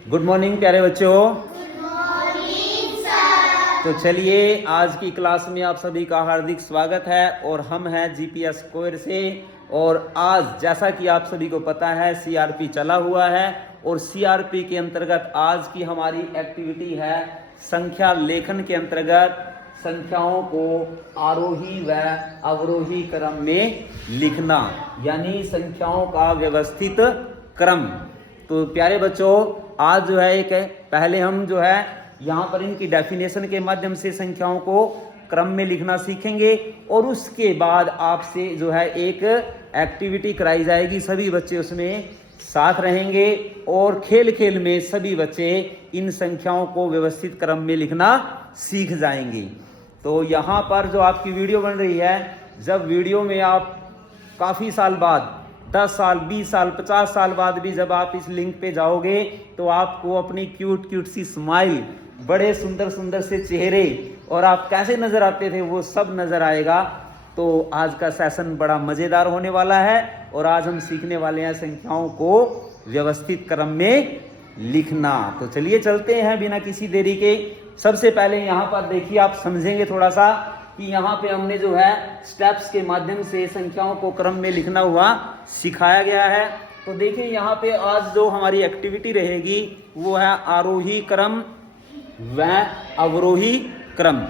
Good morning प्यारे बच्चों। तो चलिए आज की क्लास में आप सभी का हार्दिक स्वागत है और हम हैं जीपीएस स्क्वायर से। और आज जैसा कि आप सभी को पता है सीआरपी चला हुआ है और सीआरपी के अंतर्गत आज की हमारी एक्टिविटी है संख्या लेखन के अंतर्गत संख्याओं को आरोही व अवरोही क्रम में लिखना, यानी संख्याओं का व्यवस्थित क्रम। तो प्यारे बच्चों आज जो है एक पहले हम जो है यहाँ पर इनकी डेफिनेशन के माध्यम से संख्याओं को क्रम में लिखना सीखेंगे और उसके बाद आपसे जो है एक एक्टिविटी कराई जाएगी। सभी बच्चे उसमें साथ रहेंगे और खेल खेल में सभी बच्चे इन संख्याओं को व्यवस्थित क्रम में लिखना सीख जाएंगे। तो यहाँ पर जो आपकी वीडियो बन रही है, जब वीडियो में आप काफ़ी साल बाद 10 साल 20 साल 50 साल बाद भी जब आप इस लिंक पे जाओगे तो आपको अपनी क्यूट क्यूट सी स्माइल, बड़े सुंदर सुंदर से चेहरे और आप कैसे नजर आते थे वो सब नजर आएगा। तो आज का सेशन बड़ा मजेदार होने वाला है और आज हम सीखने वाले हैं संख्याओं को व्यवस्थित क्रम में लिखना। तो चलिए चलते हैं बिना किसी देरी के। सबसे पहले यहाँ पर देखिए, आप समझेंगे थोड़ा सा कि यहाँ पे हमने जो है स्टेप्स के माध्यम से संख्याओं को क्रम में लिखना हुआ सिखाया गया है। तो देखिए यहाँ पे आज जो हमारी एक्टिविटी रहेगी वो है आरोही क्रम व अवरोही क्रम।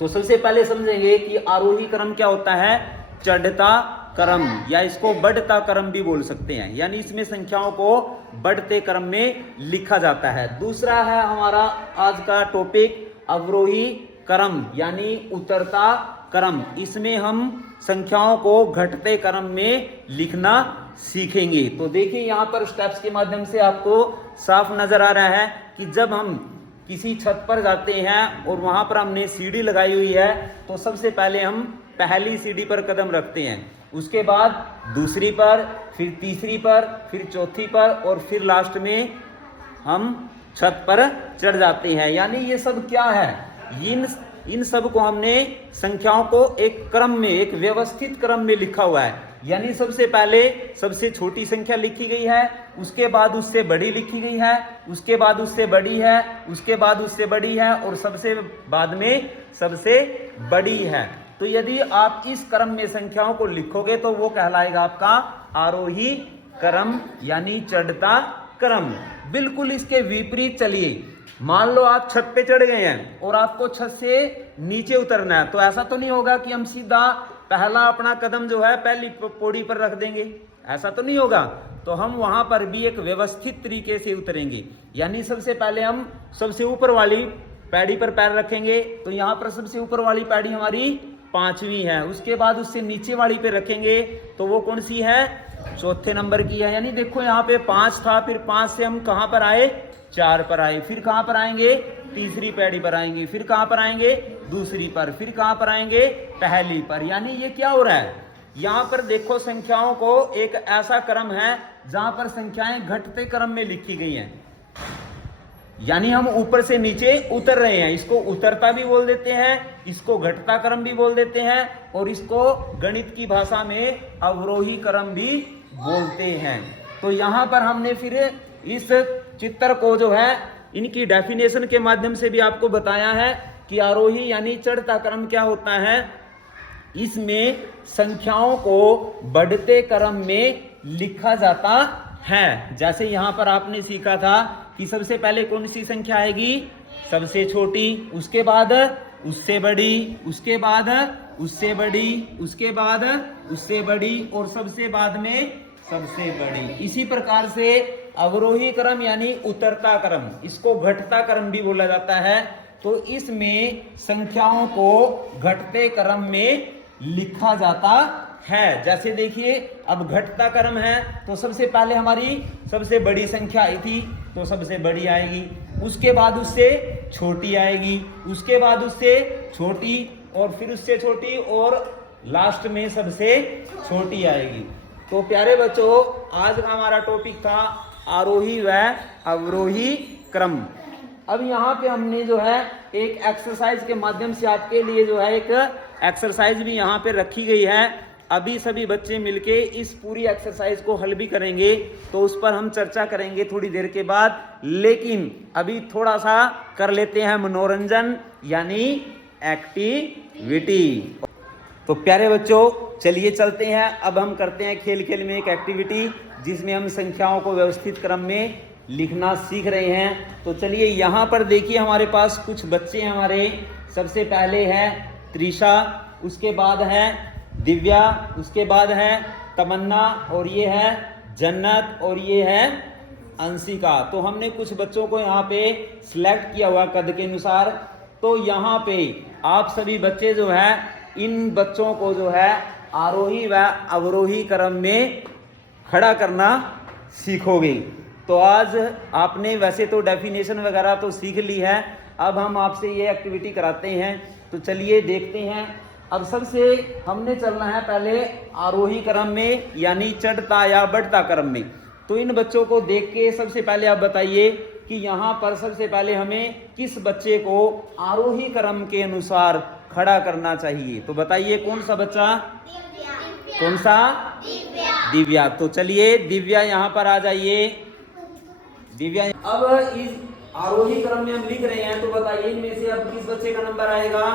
तो सबसे पहले समझेंगे कि आरोही क्रम क्या होता है। चढ़ता क्रम या इसको बढ़ता क्रम भी बोल सकते हैं, यानी इसमें संख्याओं को बढ़ते क्रम में लिखा जाता है। दूसरा है हमारा आज का टॉपिक अवरोही क्रम यानी उतरता क्रम। इसमें हम संख्याओं को घटते क्रम में लिखना सीखेंगे। तो देखिए यहाँ पर स्टेप्स के माध्यम से आपको साफ नजर आ रहा है कि जब हम किसी छत पर जाते हैं और वहां पर हमने सीढ़ी लगाई हुई है तो सबसे पहले हम पहली सीढ़ी पर कदम रखते हैं, उसके बाद दूसरी पर, फिर तीसरी पर, फिर चौथी पर और फिर लास्ट में हम छत पर चढ़ जाते हैं। यानी ये सब क्या है, इन सब को हमने संख्याओं को एक क्रम में, एक व्यवस्थित क्रम में लिखा हुआ है। यानी सबसे पहले सबसे छोटी संख्या लिखी गई है, उसके बाद उससे बड़ी लिखी गई है, उसके बाद उससे बड़ी है, उसके बाद उससे बड़ी है और सबसे बाद में सबसे बड़ी है। तो यदि आप इस क्रम में संख्याओं को लिखोगे तो वो कहलाएगा आपका आरोही क्रम यानी चढ़ता क्रम। बिल्कुल इसके विपरीत चलिए, मान लो आप छत पे चढ़ गए हैं और आपको छत से नीचे उतरना है, तो ऐसा तो नहीं होगा कि हम सीधा पहला अपना कदम जो है पहली पौड़ी पर रख देंगे, ऐसा तो नहीं होगा। तो हम वहां पर भी एक व्यवस्थित तरीके से उतरेंगे। यानी सबसे पहले हम सबसे ऊपर वाली पैड़ी पर पैर रखेंगे, तो यहाँ पर सबसे ऊपर वाली पैड़ी हमारी 5वीं है। उसके बाद उससे नीचे वाली पे रखेंगे तो वो कौन सी है, चौथे नंबर की है। यानी देखो यहाँ पे 5 था, फिर 5 से हम कहाँ पर आए, 4 पर आए, फिर कहाँ पर आएंगे, तीसरी पैड़ी पर आएंगे, फिर कहाँ पर आएंगे, दूसरी पर, फिर कहाँ पर आएंगे, पहली पर। यानी ये क्या हो रहा है, यहाँ पर देखो संख्याओं को एक ऐसा क्रम है जहां पर संख्याएं घटते क्रम में लिखी गई हैं। यानी हम ऊपर से नीचे उतर रहे हैं। इसको उतरता भी बोल देते हैं, इसको घटता क्रम भी बोल देते हैं और इसको गणित की भाषा में अवरोही क्रम भी बोलते हैं। तो यहाँ पर हमने फिर इस चित्र को जो है इनकी डेफिनेशन के माध्यम से भी आपको बताया है कि आरोही यानी चढ़ता क्रम क्या होता है। इसमें संख्याओं को बढ़ते क्रम में लिखा जाता है। जैसे यहाँ पर आपने सीखा था कि सबसे पहले कौन सी संख्या आएगी, सबसे छोटी, उसके बाद उससे बड़ी, उसके बाद उससे बड़ी, उसके बाद उससे बड़ी और सबसे बाद में सबसे बड़ी। इसी प्रकार से अवरोही क्रम यानी उतरता क्रम, इसको घटता क्रम भी बोला जाता है। तो इसमें संख्याओं को घटते क्रम में लिखा जाता है। जैसे देखिए अब घटता क्रम है तो सबसे पहले हमारी सबसे बड़ी संख्या आई थी तो सबसे बड़ी आएगी, उसके बाद उससे छोटी आएगी, उसके बाद उससे छोटी और फिर उससे छोटी और लास्ट में सबसे छोटी आएगी। तो प्यारे बच्चों आज का हमारा टॉपिक था आरोही व अवरोही क्रम। अब यहाँ पे हमने जो है एक एक्सरसाइज के माध्यम से आपके लिए जो है एक एक्सरसाइज भी यहाँ पे रखी गई है अभी सभी बच्चे मिलके इस पूरी एक्सरसाइज को हल भी करेंगे, तो उस पर हम चर्चा करेंगे थोड़ी देर के बाद। लेकिन अभी थोड़ा सा कर लेते हैं मनोरंजन यानी एक्टिविटी। तो प्यारे बच्चों चलिए चलते हैं। अब हम करते हैं खेल खेल में एक एक्टिविटी जिसमें हम संख्याओं को व्यवस्थित क्रम में लिखना सीख रहे हैं। तो चलिए यहाँ पर देखिए हमारे पास कुछ बच्चे हमारे। सबसे पहले है त्रिशा, उसके बाद है दिव्या, उसके बाद है तमन्ना, और ये है जन्नत, और ये है अंशिका। तो हमने कुछ बच्चों को यहाँ पे सिलेक्ट किया हुआ कद के अनुसार। तो यहाँ पे आप सभी बच्चे जो है इन बच्चों को जो है आरोही व अवरोही क्रम में खड़ा करना सीखोगे। तो आज आपने वैसे तो डेफिनेशन वगैरह तो सीख ली है, अब हम आपसे ये एक्टिविटी कराते हैं। तो चलिए देखते हैं। अब सबसे हमने चलना है पहले आरोही क्रम में यानी चढ़ता या बढ़ता क्रम में। तो इन बच्चों को देख के सबसे पहले आप बताइए कि यहाँ पर सबसे पहले हमें किस बच्चे को आरोही क्रम के अनुसार खड़ा करना चाहिए। तो बताइए कौन सा बच्चा? कौन सा? दिव्या। तो चलिए दिव्या यहाँ पर आ जाइए। दिव्या, अब इस आरोही क्रम में हम लिख रहे हैं, तो बताइए इनमें से अब किस बच्चे का नंबर आएगा?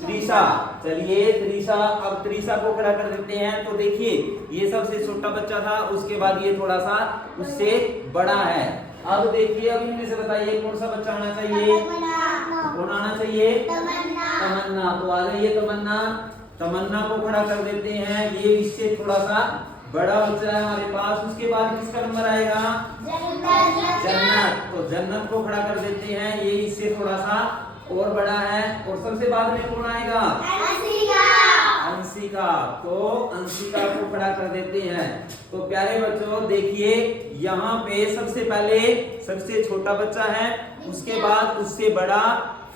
त्रिशा। चलिए त्रिशा, अब त्रिशा को खड़ा कर देते हैं। तो देखिए ये सबसे छोटा बच्चा था, उसके बाद ये थोड़ा सा उससे बड़ा है। अब देखिए अब इनमें से बताइए कौन सा बच्चा आना चाहिए? कौन आना चाहिए? तमन्ना। तो आ जाइए तमन्ना। तमन्ना को खड़ा कर देते हैं, ये इससे थोड़ा सा बड़ा बच्चा है हमारे पास। उसके बाद किसका नंबर आएगा? जन्नत। तो जन्नत को खड़ा कर देते हैं, ये इससे थोड़ा सा और बड़ा है। और सबसे बाद में कौन आएगा? अंशिका। तो अंशिका को खड़ा कर देते हैं। तो प्यारे बच्चों देखिए यहाँ पे सबसे पहले सबसे छोटा बच्चा है, उसके बाद उससे बड़ा,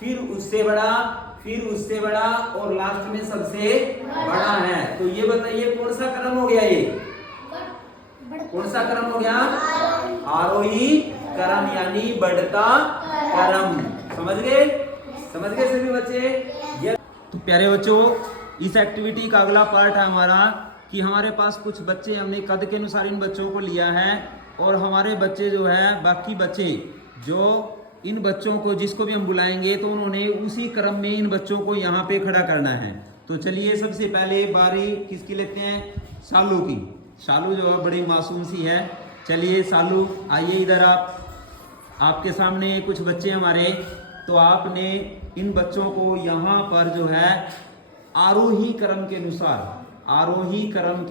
फिर उससे बड़ा, फिर उससे बड़ा, और लास्ट में सबसे बड़ा है। तो ये बताइए कौन सा क्रम हो गया? ये कौन सा क्रम हो गया? आरोही क्रम यानी बढ़ता क्रम। समझ गए? समझ गए सभी बच्चे? तो प्यारे बच्चों इस एक्टिविटी का अगला पार्ट है हमारा कि हमारे पास कुछ बच्चे हमने कद के अनुसार इन बच्चों को लिया है, और हमारे बच्चे जो है बाकी बच्चे जो इन बच्चों को जिसको भी हम बुलाएंगे तो उन्होंने उसी क्रम में इन बच्चों को यहाँ पे खड़ा करना है। तो चलिए सबसे पहले बारी किसकी लेते हैं? शालू की। शालू जो है बड़ी मासूम सी है। चलिए शालू आइए इधर। आपके सामने कुछ बच्चे हमारे, तो आपने इन बच्चों को यहाँ पर जो है आरोही क्रम के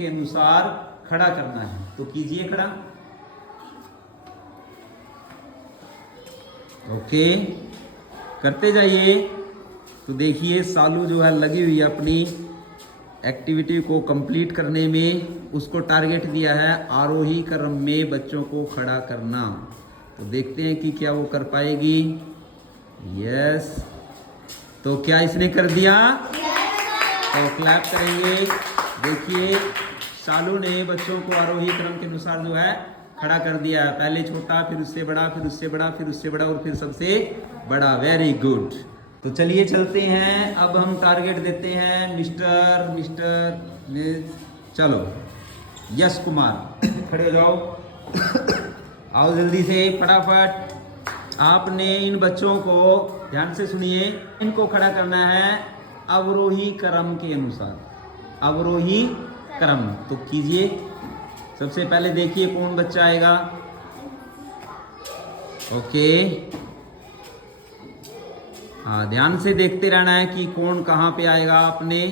अनुसार खड़ा करना है। तो कीजिए खड़ा। ओके करते जाइए। तो देखिए सालू जो है लगी हुई है अपनी एक्टिविटी को कंप्लीट करने में। उसको टारगेट दिया है आरोही क्रम में बच्चों को खड़ा करना। तो देखते हैं कि क्या वो कर पाएगी। यस। तो क्या इसने कर दिया? तो क्लैप करेंगे। देखिए शालू ने बच्चों को आरोही क्रम के अनुसार जो है खड़ा कर दिया है। पहले छोटा, फिर उससे बड़ा, फिर उससे बड़ा, फिर उससे बड़ा, और फिर सबसे बड़ा। Very good. तो चलिए चलते हैं। अब हम टारगेट देते हैं मिस्टर चलो यश कुमार खड़े हो जाओ। आओ जल्दी से फटाफट। आपने इन बच्चों को ध्यान से सुनिए, इनको खड़ा करना है अवरोही क्रम के अनुसार। अवरोही क्रम। तो कीजिए। सबसे पहले देखिए कौन बच्चा आएगा। ओके हाँ ध्यान से देखते रहना है कि कौन कहाँ पे आएगा। आपने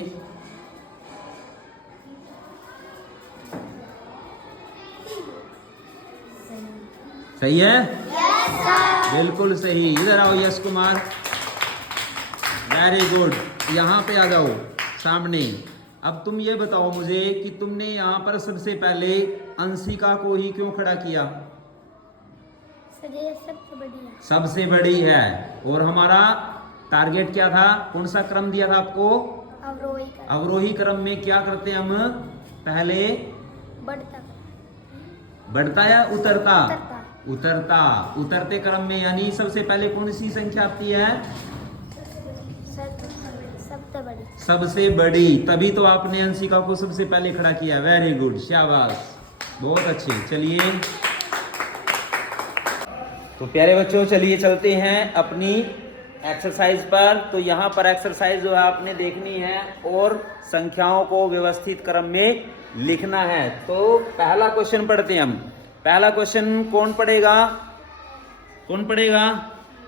सही है? बिल्कुल सही। इधर आओ यश कुमार। Very good. यहाँ पे आ जाओ सामने। अब तुम ये बताओ मुझे कि तुमने यहाँ पर सबसे पहले अंशिका को ही क्यों खड़ा किया? सबसे बड़ी है। और हमारा टारगेट क्या था? कौन सा क्रम दिया था आपको? अवरोही क्रम में क्या करते हैं हम? पहले बढ़ता या उतरता? उतरते क्रम में यानी सबसे पहले कौन सी संख्या आती है? सबसे बड़ी। सबसे बड़ी, तभी तो आपने अंशिका को सबसे पहले खड़ा किया। वेरी गुड, शाबाश, बहुत अच्छे। चलिए तो प्यारे बच्चों, चलिए चलते हैं अपनी एक्सरसाइज पर। तो यहाँ पर एक्सरसाइज जो है आपने देखनी है और संख्याओं को व्यवस्थित क्रम में लिखना है। तो पहला क्वेश्चन पढ़ते हैं हम। पहला क्वेश्चन कौन पढ़ेगा? कौन पढ़ेगा?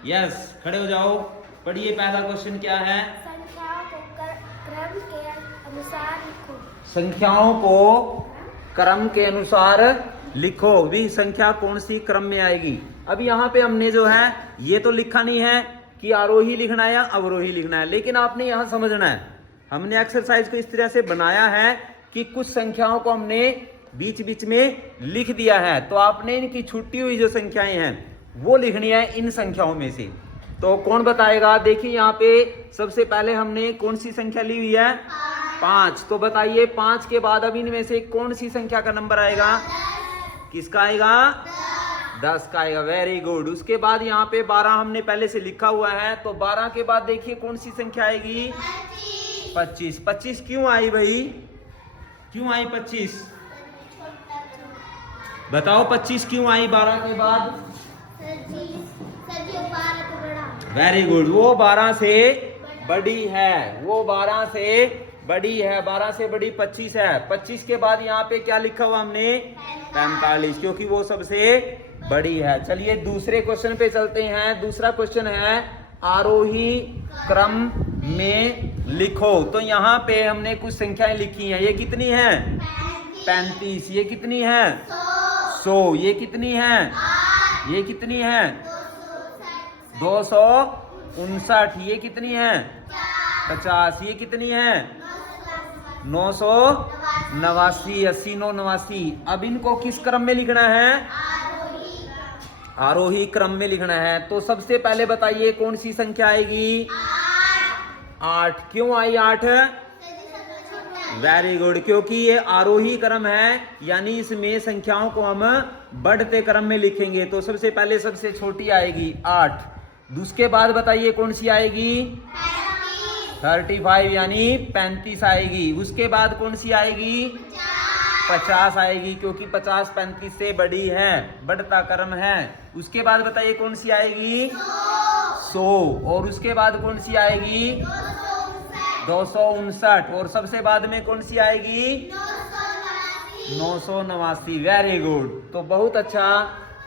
यस, खड़े हो जाओ, पढ़िए। पहला क्वेश्चन क्या है? संख्याओं को क्रम के अनुसार लिखो। संख्याओं को क्रम के अनुसार लिखो। भी संख्या कौन सी क्रम में आएगी? अब यहाँ पे हमने जो है ये तो लिखा नहीं है कि आरोही लिखना है या अवरोही लिखना है, लेकिन आपने यहाँ समझना है। हमने एक्सरसाइज को इस तरह से बनाया है कि कुछ संख्याओं को हमने बीच बीच में लिख दिया है, तो आपने इनकी छुट्टी हुई जो संख्याएं हैं वो लिखनी है इन संख्याओं में से। तो कौन बताएगा? देखिए यहाँ पे सबसे पहले हमने कौन सी संख्या ली हुई है? 5। तो बताइए 5 के बाद अब इनमें से कौन सी संख्या का नंबर आएगा? किसका आएगा? 10 का आएगा। Very good. उसके बाद यहाँ पे 12 हमने पहले से लिखा हुआ है, तो 12 के बाद देखिए कौन सी संख्या आएगी? 25। 25 क्यों आई भाई? क्यों आई 25? बताओ 25 क्यों आई 12 के बाद? वेरी गुड, वो 12 से बड़ी है। वो 12 से बड़ी है। 12 से बड़ी 25 है। 25 के बाद यहाँ पे क्या लिखा हुआ हमने? 45, क्योंकि वो सबसे बड़ी है। चलिए दूसरे क्वेश्चन पे चलते हैं। दूसरा क्वेश्चन है आरोही क्रम में लिखो। तो यहाँ पे हमने कुछ संख्याएं लिखी हैं। ये कितनी है? 35। ये कितनी है? 100। ये कितनी है? ये कितनी है? 259। ये कितनी है? 50। ये कितनी है? 989। 80, 989। अब इनको किस क्रम में लिखना है? आरोही क्रम में लिखना है। तो सबसे पहले बताइए कौन सी संख्या आएगी? 8। क्यों आई 8? वेरी गुड, क्योंकि ये आरोही क्रम है, यानी इसमें संख्याओं को हम बढ़ते क्रम में लिखेंगे। तो सबसे पहले सबसे छोटी आएगी 8। उसके बाद बताइए कौन सी आएगी? 35, यानी 35 आएगी। उसके बाद कौन सी आएगी? 50 आएगी, क्योंकि 50 35 से बड़ी है, बढ़ता क्रम है। उसके बाद बताइए कौन सी आएगी? 100। और उसके बाद कौन सी आएगी? 259। और सबसे बाद में कौन सी आएगी? 989। वेरी गुड, तो बहुत अच्छा।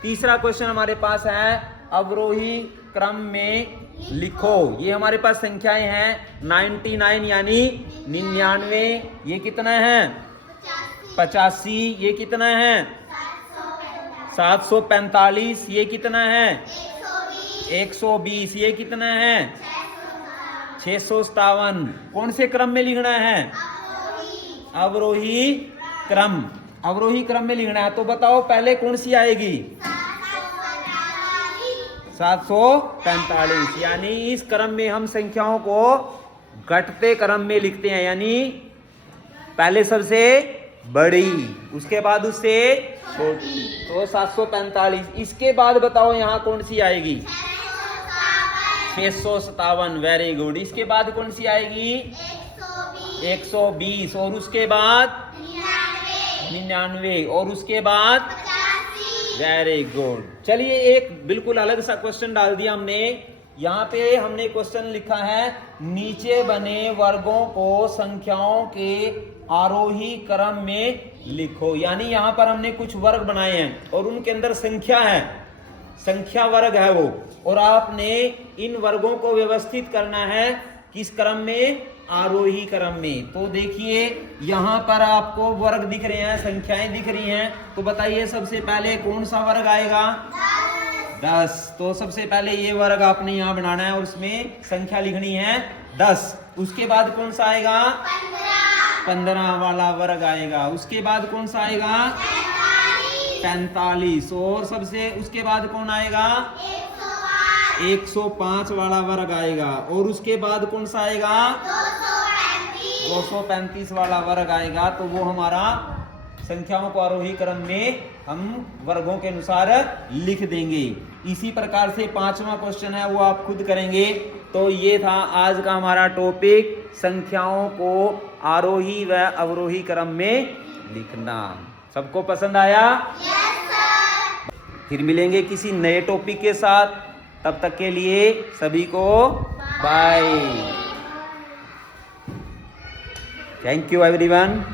तीसरा क्वेश्चन हमारे पास है अवरोही क्रम में लिखो। ये हमारे पास संख्याएं हैं 99, यानी 99। ये कितना है? 85। ये कितना है? 745। ये कितना है? 120। ये कितना है? 657। कौन से क्रम में लिखना है? अवरोही क्रम। अवरोही क्रम में लिखना है। तो बताओ पहले कौन सी आएगी? 745। यानी इस क्रम में हम संख्याओं को घटते क्रम में लिखते हैं, यानी पहले सबसे बड़ी, उसके बाद उससे छोटी। तो 745। इसके बाद बताओ यहाँ कौन सी आएगी? 657। Very good. इसके बाद कौन सी आएगी? 120। और उसके बाद 99। और उसके बाद वेरी गुड। चलिए एक बिल्कुल अलग सा क्वेश्चन डाल दिया हमने। यहाँ पे हमने क्वेश्चन लिखा है नीचे बने वर्गों को संख्याओं के आरोही क्रम में लिखो। यानी यहाँ पर हमने कुछ वर्ग बनाए हैं और उनके अंदर संख्या है, संख्या वर्ग है वो, और आपने इन वर्गों को व्यवस्थित करना है किस क्रम में? आरोही क्रम में। तो देखिए यहाँ पर आपको वर्ग दिख रहे हैं, संख्याएं दिख रही हैं। तो बताइए सबसे पहले कौन सा वर्ग आएगा? 10। तो सबसे पहले ये वर्ग आपने यहाँ बनाना है और उसमें संख्या लिखनी है 10। उसके बाद कौन सा आएगा? 15 वाला वर्ग आएगा। उसके बाद कौन सा आएगा? 45। और सबसे उसके बाद कौन आएगा? 105 वाला वर्ग आएगा। और उसके बाद कौन सा आएगा? 235 वाला वर्ग आएगा। तो वो हमारा संख्याओं को आरोही क्रम में हम वर्गों के अनुसार लिख देंगे। इसी प्रकार से 5वां क्वेश्चन है वो आप खुद करेंगे। तो ये था आज का हमारा टॉपिक। संख्याओं को आरोही व अवरोही क्रम में लिखना। सबको पसंद आया? फिर मिलेंगे किसी नए टॉपिक के साथ। तब तक के लिए सभी को बाय। Thank you everyone.